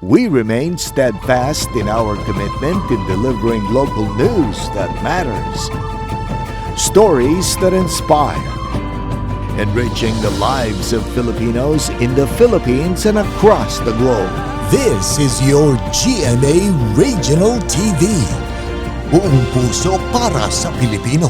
We remain steadfast in our commitment in delivering local news that matters, stories that inspire, enriching the lives of Filipinos in the Philippines and across the globe. This is your GMA Regional TV. Buong puso para sa Pilipino.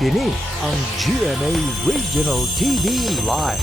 Kini ang GMA Regional TV Live.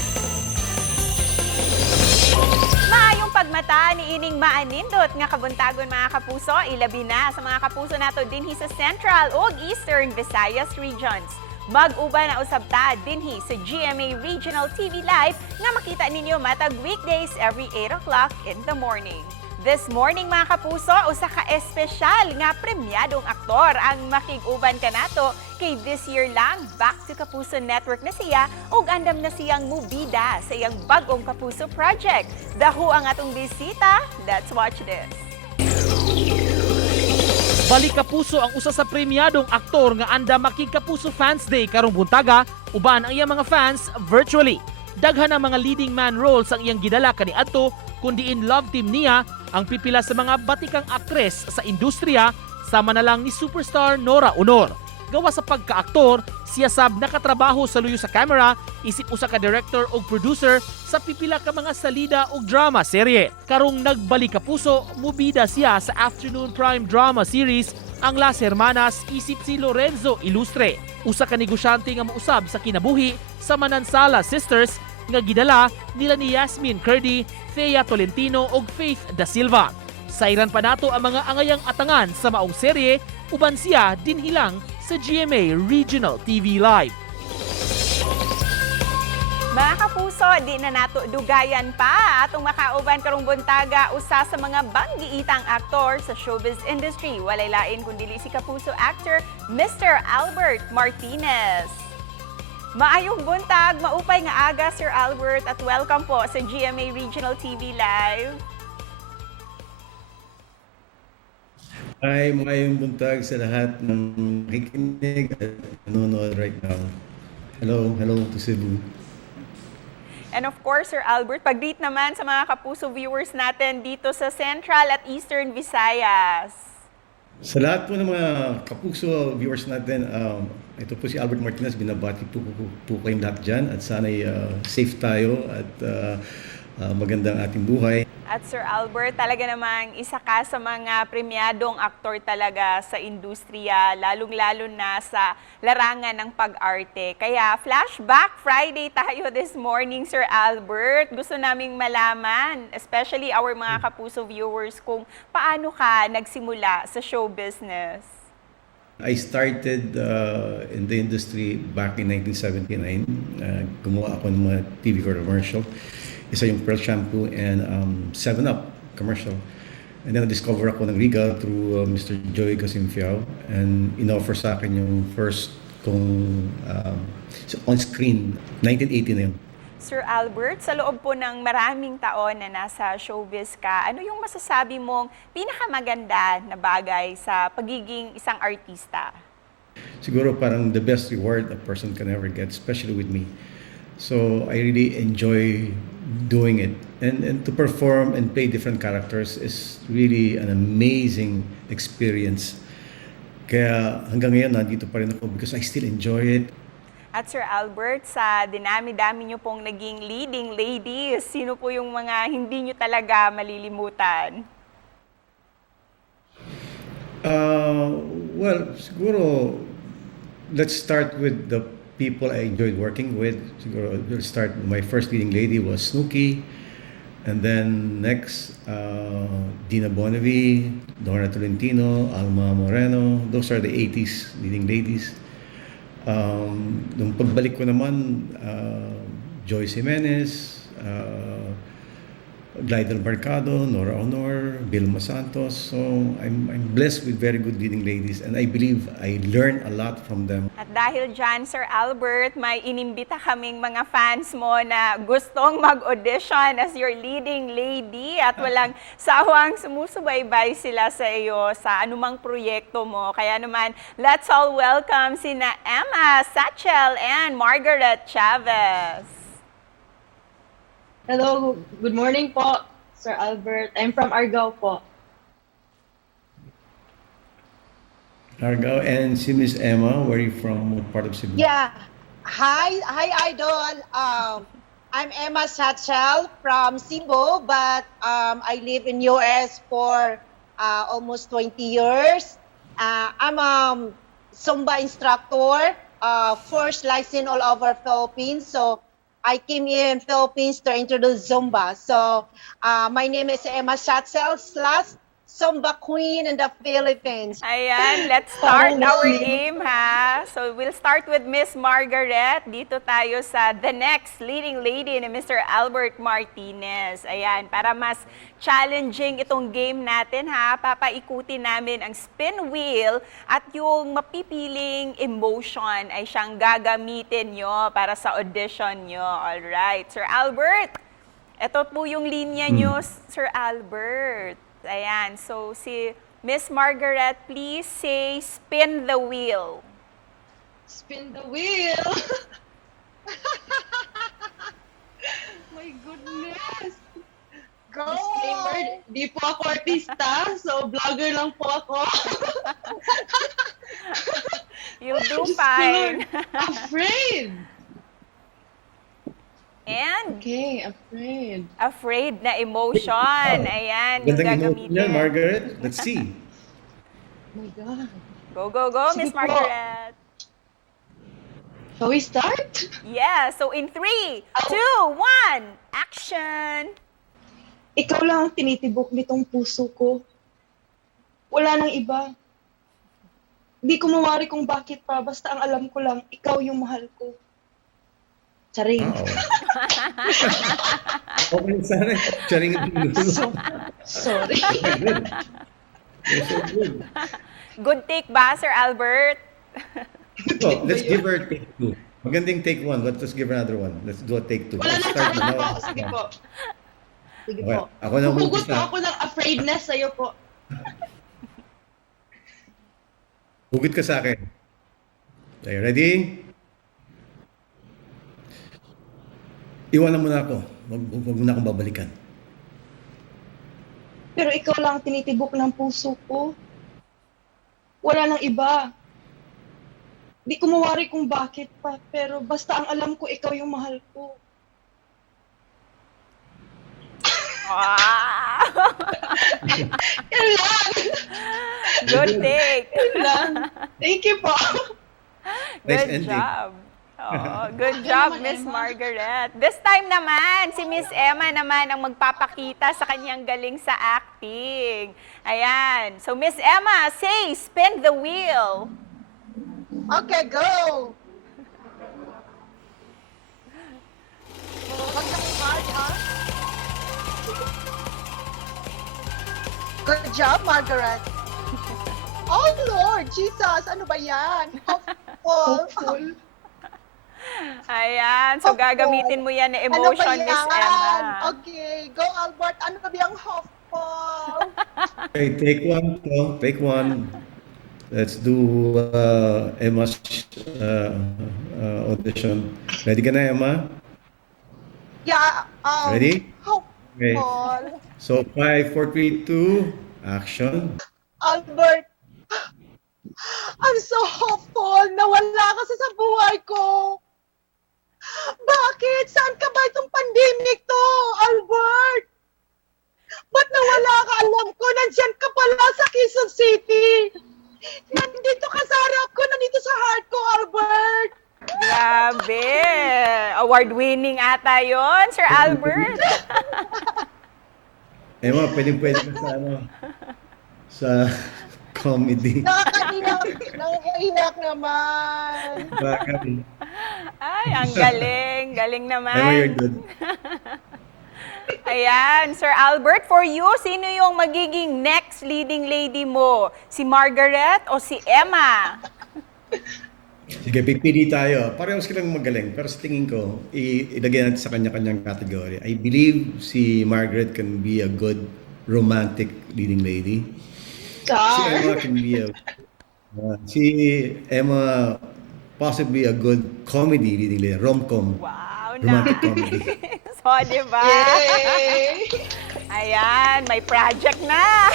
Maayong pagmata ni ining maanindot nga kabuntagon mga kapuso, ilabi na sa mga kapuso nato dinhi sa Central ug Eastern Visayas regions. Mag-uba na usab ta dinhi sa GMA Regional TV Live nga makita ninyo matag weekdays every 8 o'clock in the morning. This morning mga kapuso, usa ka espesyal nga premyadong aktor ang makig-uban kanato kay this year lang Back to Kapuso Network na siya ug andam na siyang mubida sa iyang bag-ong Kapuso project. Daho ang atong bisita. Let's watch this. Balik Kapuso ang usa sa premyadong aktor nga anda makig-Kapuso Fans Day karong buntaga uban ang iyang mga fans virtually. Daghan ang mga leading man roles ang iyang gidala kaniadto kundi in love team niya ang pipila sa mga batikang aktres sa industriya sama na lang ni superstar Nora Honor. Gawa sa pagka-aktor, siya sab nakatrabaho sa luyo sa camera, isip usa ka director o producer sa pipila ka mga salida o drama serye. Karong nagbalik Kapuso, mubida siya sa afternoon prime drama series ang Las Hermanas, isip si Lorenzo Ilustre. Usa ka negosyante nga mausab sa kinabuhi sa Manansala Sisters nga gidala nila ni Yasmin Curdy, Thea Tolentino ug Faith Da Silva. Sayran pa nato ang mga angayang atangan sa maong serye, uban siya dinhilang sa GMA Regional TV Live. Mga kapuso, di na nato dugayan pa atong makauban karong buntaga usa sa mga banggiitang aktor sa showbiz industry. Walay lain kundi si Kapuso actor Mr. Albert Martinez. Maayong buntag, maupay nga aga Sir Albert at welcome po sa GMA Regional TV Live. Ay, maayong buntag sa lahat ng nakikinig at nanonood right now. Hello to Cebu. And of course, Sir Albert, pag-greet naman sa mga Kapuso viewers natin dito sa Central at Eastern Visayas. Sa lahat po ng mga Kapuso viewers natin, ito po si Albert Martinez, binabati po kayong lahat dyan at sana'y safe tayo at magandang ating buhay. At Sir Albert, talaga namang isa ka sa mga premyadong aktor talaga sa industriya, lalong-lalo na sa larangan ng pag-arte. Kaya flashback Friday tayo this morning, Sir Albert. Gusto naming malaman, especially our mga Kapuso viewers, kung paano ka nagsimula sa show business. I started in the industry back in 1979. Gumawa ako ng mga TV commercial. Isa yung Pearl Shampoo and 7-Up commercial. And then na-discover ako ng Riga through Mr. Joey Gasimfiao and in-offer sa akin yung first kong on-screen, 1980 na yun. Sir Albert, sa loob po ng maraming taon na nasa showbiz ka, ano yung masasabi mong pinakamaganda na bagay sa pagiging isang artista? Siguro parang the best reward a person can ever get, especially with me. So I really enjoy doing it. And to perform and play different characters is really an amazing experience. Kaya hanggang ngayon, nandito pa rin ako because I still enjoy it. At Sir Albert, sa dinami-dami niyo pong naging leading ladies, sino po yung mga hindi niyo talaga malilimutan? Well, siguro, let's start with the people I enjoyed working with. Siguro, we'll start, my first leading lady was Snooki. And then next, Dina Bonavi, Donna Tolentino, Alma Moreno. Those are the 80s leading ladies. Nung pagbalik ko naman, Joyce Jimenez, Glidel Mercado, Nora Honor, Vilma Santos. So I'm blessed with very good leading ladies, and I believe I learned a lot from them. At dahil dyan, Sir Albert, may inimbita kaming mga fans mo na gustong mag-audition as your leading lady at walang sawang sumusubaybay sila sa iyo sa anumang proyekto mo. Kaya naman, let's all welcome sina Emma Satchel and Margaret Chavez. Hello, good morning po, Sir Albert. I'm from Argao po. Argao, and si Miss Emma, where are you from? What part of Cebu? Yeah. Hi, Idol. I'm Emma Satchel from Cebu, but I live in US for almost 20 years. I'm a Zumba instructor, first license all over Philippines. So I came here in Philippines to introduce Zumba. So my name is Emma Satchel / Zumba Queen in the Philippines. Ayan, let's start our game, ha? So, we'll start with Miss Margaret. Dito tayo sa the next leading lady ni Mr. Albert Martinez. Ayan, para mas challenging itong game natin, ha? Papaikutin namin ang spin wheel at yung mapipiling emotion ay siyang gagamitin nyo para sa audition nyo. Alright, Sir Albert, ito po yung linya nyo, Sir Albert. Ayan, so si Miss Margaret, please say, spin the wheel. Spin the wheel! My goodness! Go! Disclaimer, di po ako artista, so vlogger lang po ako. You'll do Diyos ko, fine. Lord. Afraid! And Okay, afraid. afraid na emotion. Ayan, yung Gandang emotion gagamitin. yan, Margaret. Let's see. Oh my God. Go, go, go, Sige Miss po. Margaret. Shall we start? Yeah, so in 3, 2, 1, action! Ikaw lang ang tinitibok nitong puso ko. Wala nang iba. Di ko mawari kung bakit pa, basta ang alam ko lang, ikaw yung mahal ko. Charing. Okay, sana. Charing yung dulo. Sorry. Good. You're so good. Good take ba, Sir Albert? Oh, let's give her take 2. Magandang take 1, but let's give her another one. Let's do a take 2. Wala Let's na, start charing now. po. Sige po. Sige Okay, po. ako na Hugot umpisa. po ako ng afraidness sa'yo po. Hugot ka sa akin. Okay, ready? Iwanan mo na ako. Huwag mo na akong babalikan. Pero ikaw lang ang tinitibok ng puso ko. Wala nang iba. Di ko mawari kung bakit pa, pero basta ang alam ko, ikaw yung mahal ko. Wow! Yan lang. Good take. Yan lang. Thank you po. Nice Good ending. job. Oo, good job, naman, Miss Emma. Margaret. This time naman, si Miss Emma naman ang magpapakita sa kanyang galing sa acting. Ayan. So, Miss Emma, say, spin the wheel. Okay, go! Huwag kang hard, ha? Good job, Margaret. Oh, Lord Jesus! Ano ba yan? Hopeful. Ayan. So, Opo. gagamitin mo yan na Ano ba emotion, yan? Miss Emma. Okay, go, Albert. Ano ba yung hopeful? Okay, take 1 po. Take 1. Let's do Emma's audition. Ready ka na, Emma? Yeah, Ready? hopeful. Okay. So, 5, 4, 3, 2, action. Albert, I'm so hopeful na wala ka sa buhay ko. Bakit? Saan ka ba itong pandemic to, Albert? Ba't nawala ka? Alam ko, nandyan ka pala sa Quezon City. Nandito ka sa harap ko, nandito sa heart ko, Albert. Grabe. Award-winning ata yon, Sir Albert. Emma, pwede ka sa sa comedy. Nakakaiyak naman. Bakit? Ay, ang galing. Galing Emma, naman. you're good. Ayan, Sir Albert, for you, sino yung magiging next leading lady mo? Si Margaret o si Emma? Sige, pipili tayo. Pareho silang magaling. Pero sa tingin ko, ilagay natin sa kanya-kanyang category. I believe si Margaret can be a good romantic leading lady. Si Emma can be si Emma possibly a good comedy leading lady. Rom-com. Wow, Romantic nice. comedy. So, di ba? Yay! Ayan, may project na.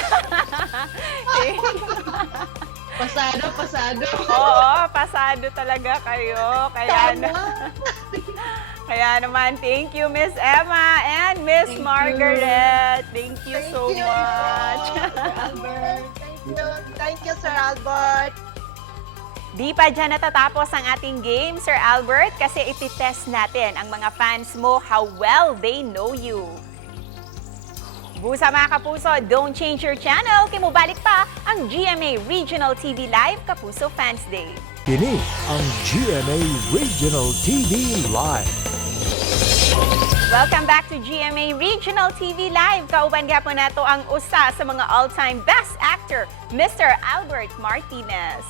Pasado. Oo, pasado talaga kayo. Kaya naman, thank you, Miss Emma and Miss Thank you. Margaret. Thank you so you. much. Albert. Thank you, Sir Albert. Di pa dyan natatapos ang ating game, Sir Albert, kasi ititest natin ang mga fans mo how well they know you. Busa mga kapuso, don't change your channel, kaya mubalik pa ang GMA Regional TV Live Kapuso Fans Day. Kini ang GMA Regional TV Live. Welcome back to GMA Regional TV Live. Kauban gapon nato ang usa sa mga all-time best actor, Mr. Albert Martinez.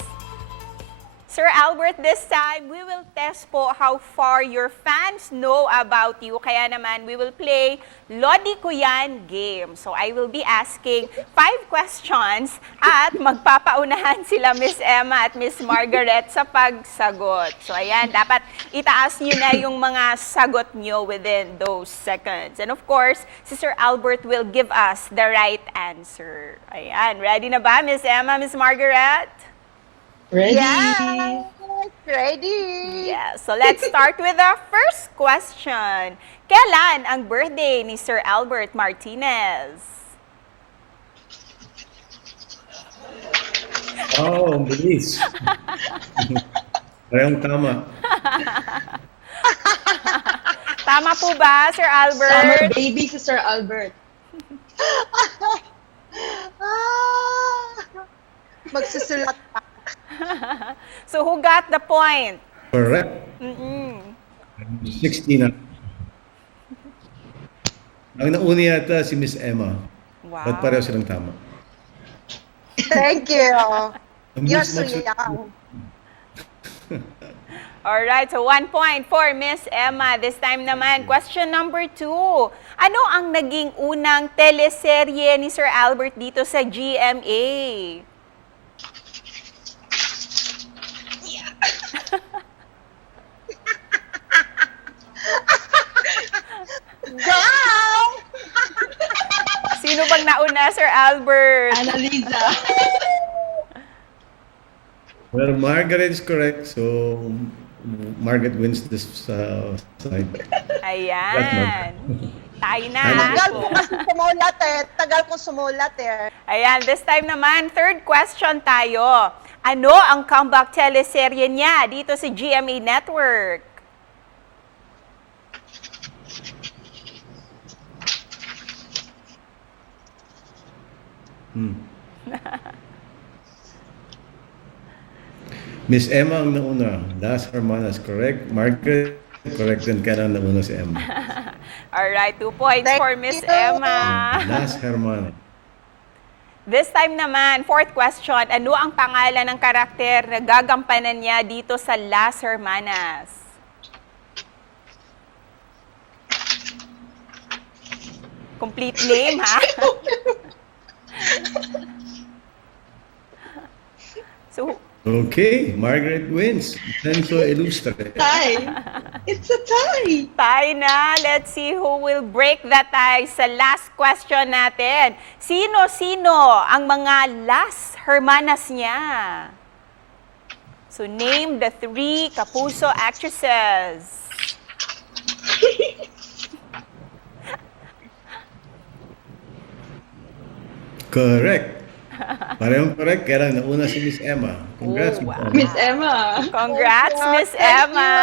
Sir Albert, this time, we will test po how far your fans know about you. Kaya naman, we will play Lodi Ko Yan game. So, I will be asking 5 questions at magpapaunahan sila Miss Emma at Miss Margaret sa pagsagot. So, ayan, dapat itaas nyo na yung mga sagot nyo within those seconds. And of course, si Sir Albert will give us the right answer. Ayan, ready na ba, Miss Emma, Miss Margaret? Ready? Yes, ready. Yeah, so let's start with the first question. Kailan ang birthday ni Sir Albert Martinez? Oh, ang bilis. Parehong tama. Tama po ba, Sir Summer Albert? baby si Sir Albert. Magsusulat pa. So who got the point? Correct. 16 na. Ang nauna yata si Miss Emma. Wow. Ba't pareho silang tama? Thank you. Ang You're bilis so magsulat. young. Alright, so 1 point for Miss Emma. This time naman, question number 2. Ano ang naging unang teleserye ni Sir Albert dito sa GMA? Go! Sino bang nauna, Sir Albert? Annalisa. Well, Margaret is correct, so Margaret wins this side. Ayan. Tayo na. Tagal ko kasi sumulat eh. Tagal ko sumulat eh. Ayan, this time naman, third question tayo. Ano ang comeback teleserye niya dito sa GMA Network? Miss Emma ang nauna. Las Hermanas, correct. Margaret, correct din. Kaya lang nauna si Emma. Alright, 2 points Thank for Miss you. Emma. Las Hermanas. This time naman, fourth question. Ano ang pangalan ng karakter na gagampanan niya dito sa Las Hermanas? Complete name, ha? So, Okay, Margaret wins. Lorenzo Illustre. Tie. It's a tie. tayo na. Let's see who will break the tie sa last question natin. Sino-sino ang mga Las Hermanas niya? So, name the 3 Kapuso actresses. Correct. Parehong correct. Kaya lang nauna si Miss Emma. Congrats, Oh, Miss wow. Emma. Miss Emma. Congrats, Oh my God, Miss thank Emma!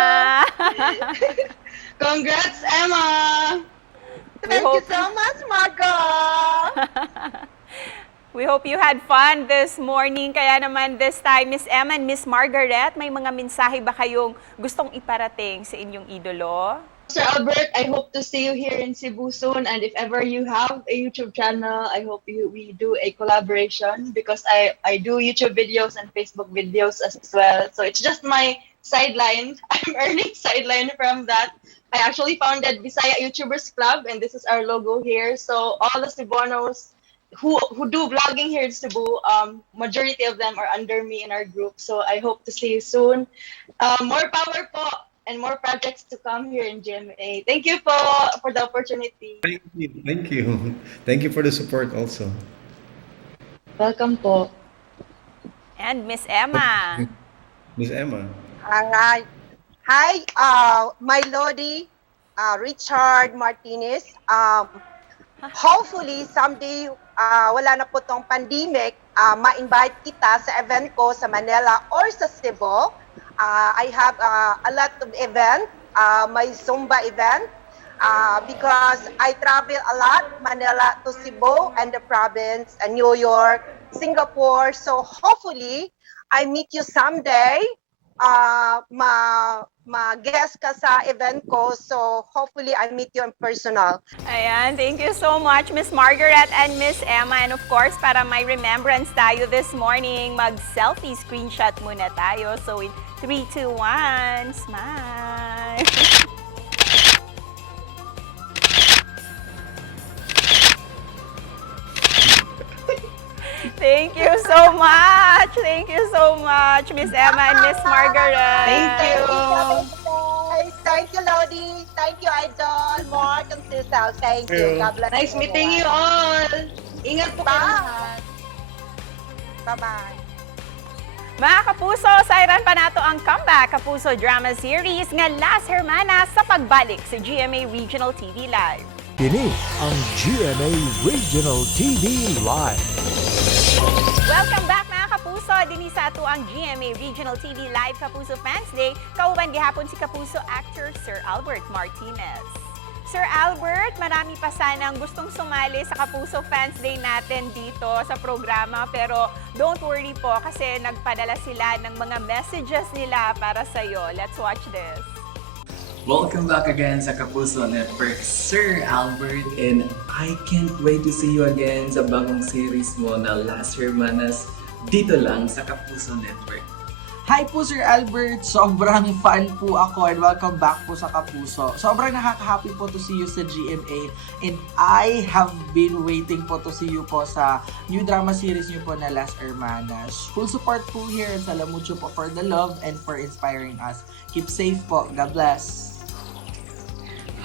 Congrats, Emma. Thank you so much, Marco. We hope you had fun this morning. Kaya naman this time, Miss Emma and Miss Margaret, may mga mensahe ba kayong gustong iparating sa inyong idolo? Sir Albert, I hope to see you here in Cebu soon. And if ever you have a YouTube channel, I hope we do a collaboration because I do YouTube videos and Facebook videos as well. So it's just my sideline. I'm earning sideline from that. I actually founded Bisaya YouTubers Club, and this is our logo here. So all the Cebuanos who do vlogging here in Cebu, majority of them are under me in our group. So I hope to see you soon. More power po and more projects to come here in GMA. Thank you po for the opportunity. Thank you. Thank you. Thank you for the support also. Welcome po. And Miss Emma. Miss Emma. All right. Hi, my Lodi, Richard Martinez. Hopefully, someday, wala na po tong pandemic, ma-invite kita sa event ko sa Manila or sa Cebu. I have a lot of event, my Zumba event, because I travel a lot, Manila to Cebu and the province, New York, Singapore. So hopefully, I meet you someday. Ma-guest ka sa event ko. So hopefully, I meet you in personal. Ayan, thank you so much, Miss Margaret and Miss Emma. And of course, para may remembrance tayo this morning, mag-selfie screenshot muna tayo. So in 3, 2, 1, smile! Thank you so much! Thank you so much, Miss Emma and Miss Margaret. Thank you. Guys, thank you, Lodi. Thank you, Idol. More consistent. Thank you. God bless Nice meeting you all. Ingat po kayo Bye. lahat. Bye-bye. Mga kapuso, Sayran pa nato ang comeback Kapuso drama series nga Las Hermanas sa pagbalik sa GMA Regional TV Live. Kini ang GMA Regional TV Live. Welcome back mga kapuso! Dinhi sa ato ang GMA Regional TV Live Kapuso Fans Day. Kauban gihapon si Kapuso actor Sir Albert Martinez. Sir Albert, marami pa sanang gustong sumali sa Kapuso Fans Day natin dito sa programa. Pero don't worry po kasi nagpadala sila ng mga messages nila para sa'yo. Let's watch this. Welcome back again sa Kapuso Network, Sir Albert, and I can't wait to see you again sa bagong series mo na Las Hermanas dito lang sa Kapuso Network. Hi po Sir Albert! Sobrang fan po ako and welcome back po sa Kapuso. Sobrang nakaka-happy po to see you sa GMA and I have been waiting po to see you po sa new drama series niyo po na Las Hermanas. Full support po here and salamat po for the love and for inspiring us. Keep safe po. God bless!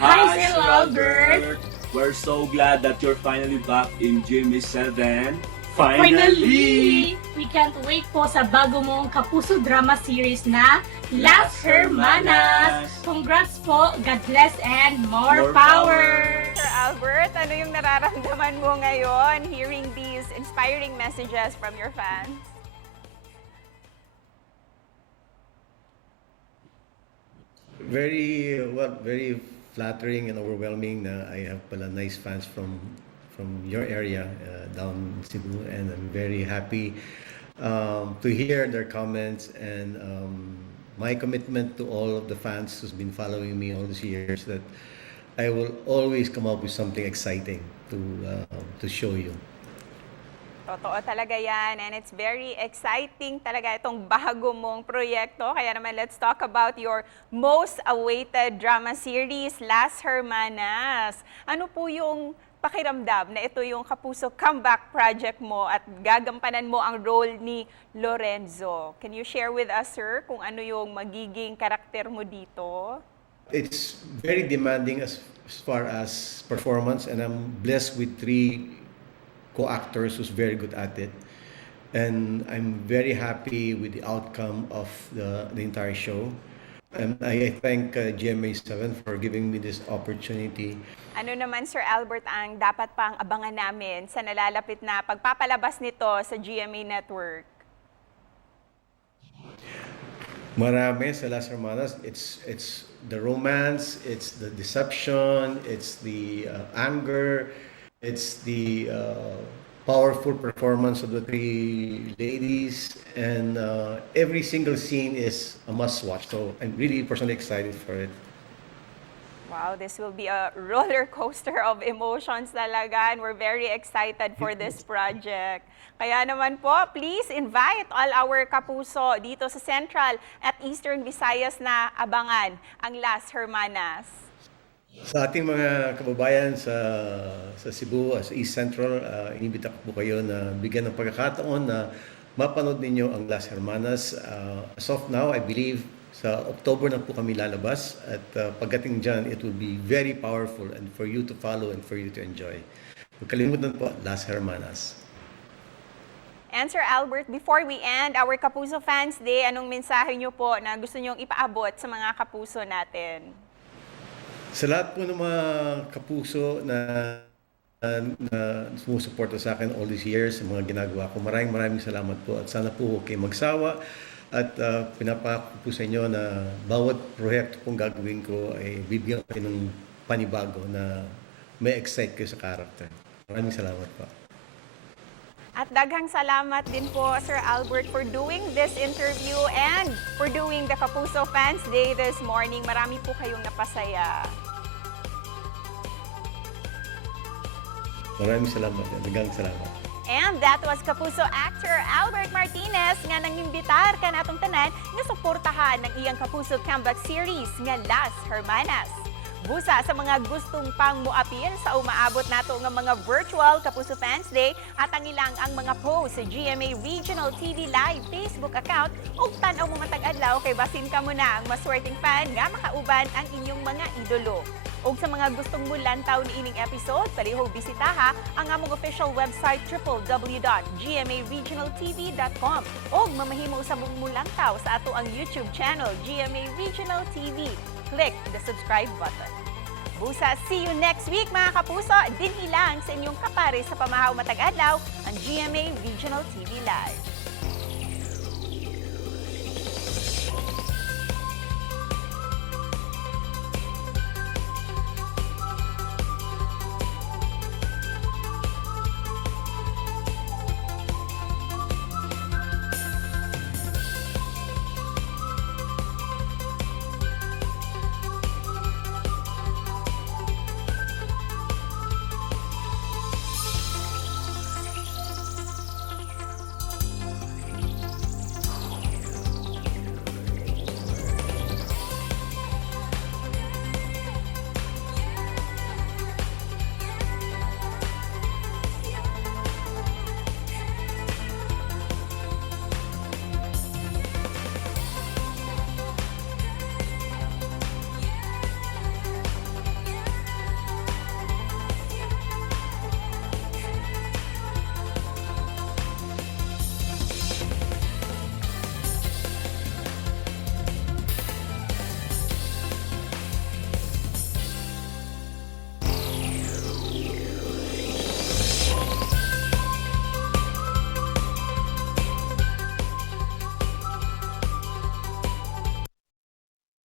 Hi, Sir Albert! We're so glad that you're finally back in GMA 7. Finally! We can't wait po sa bago mong Kapuso drama series na Las Hermanas! Congrats po, God bless, and more power! Sir Albert, ano yung nararamdaman mo ngayon hearing these inspiring messages from your fans? Very flattering and overwhelming na I have pala nice fans from your area down in Cebu, and I'm very happy to hear their comments and my commitment to all of the fans who's been following me all these years that I will always come up with something exciting to show you. Totoo talaga yan, and it's very exciting talaga itong bago mong proyekto. Kaya naman, let's talk about your most awaited drama series, Las Hermanas. Ano po yung pakiramdam na ito yung Kapuso comeback project mo at gagampanan mo ang role ni Lorenzo? Can you share with us, sir, kung ano yung magiging karakter mo dito? It's very demanding as far as performance, and I'm blessed with 3 co-actors who's very good at it. And I'm very happy with the outcome of the entire show. And I thank GMA 7 for giving me this opportunity. Ano naman, Sir Albert, ang dapat pang abangan namin sa nalalapit na pagpapalabas nito sa GMA Network? Marami sa Las Hermanas. It's the romance, it's the deception, it's the anger, it's the powerful performance of the 3 ladies, and every single scene is a must-watch. So I'm really personally excited for it. Wow, this will be a roller coaster of emotions talaga, and we're very excited for this project. Kaya naman po, please invite all our kapuso dito sa Central at Eastern Visayas na abangan ang Las Hermanas. Sa ating mga kababayan sa Cebu, sa East Central, inibita ko po kayo na bigyan ng pagkakataon na mapanood ninyo ang Las Hermanas. As of now, I believe sa October na po kami lalabas at pagdating dyan, it will be very powerful and for you to follow and for you to enjoy. Huwag kalimutan po, Las Hermanas. And Sir Albert, before we end our Kapuso Fans Day, anong mensahe nyo po na gusto nyong ipaabot sa mga kapuso natin? Sa lahat po ng mga kapuso na sumusuporta sa akin all these years, sa mga ginagawa ko, maraming salamat po at sana po kayo magsawa at pinapako po sa inyo na bawat proyekto pong gagawin ko ay bibigyan kayo ng panibago na may excite kayo sa karakter. Maraming salamat po. At daghang salamat din po, Sir Albert, for doing this interview and for doing the Kapuso Fans Day this morning. Marami po kayong napasaya. Maraming salamat. Daghang salamat. And that was Kapuso actor Albert Martinez nga nangimbitar ka natong tanan na suportahan ng iyang Kapuso comeback series nga Las Hermanas. Busa sa mga gustong pang muapil sa umaabot nato nga mga virtual Kapuso Fans Day at ang ilang ang mga post sa GMA Regional TV Live Facebook account ug tan-aw mo matag adlaw kay basin ka mo na ang maswerteng fan nga makauban ang inyong mga idolo. Ug sa mga gustong mulantaw ni ining episode, palihog bisitaha ang among official website www.gmaregionaltv.com ug mamahimo sa mulantaw sa ato ang YouTube channel GMA Regional TV. Click the subscribe button. Busa, see you next week mga kapuso. Dinhi lang sa inyong kapare sa pamahaw matag adlaw ang GMA Regional TV Live.